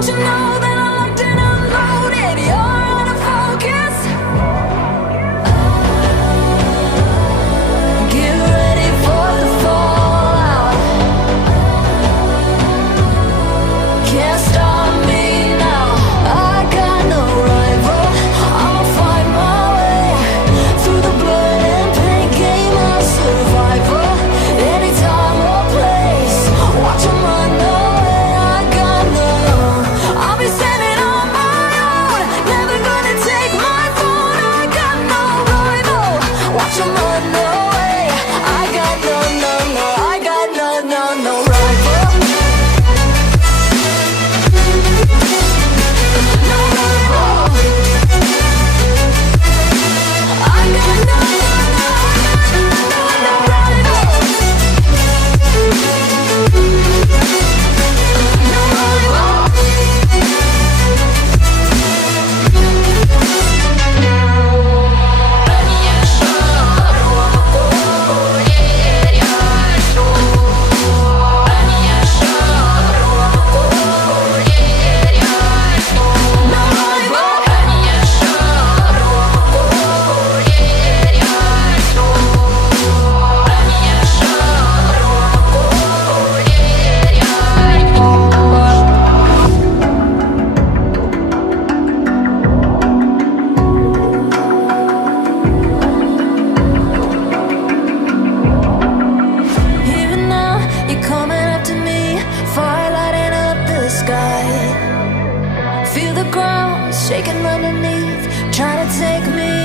Don't you know that I locked and unloaded? You're out of focus. Get ready for the fallout. Can't stop me now. I got no rival. I'll find my way through the blood and pain. Game of survival. Anytime or place. Watch 'em run away. I got no. I'll be standing on my own. Never gonna take my phone. I got no rival. Watch 'em run away. I got no, no, no. I got no, no, no rival. No rival. I got no, no, no, no, no rival. No rival. Even now, you're coming after me, fire lighting up the sky. Feel the ground shaking underneath, trying to take me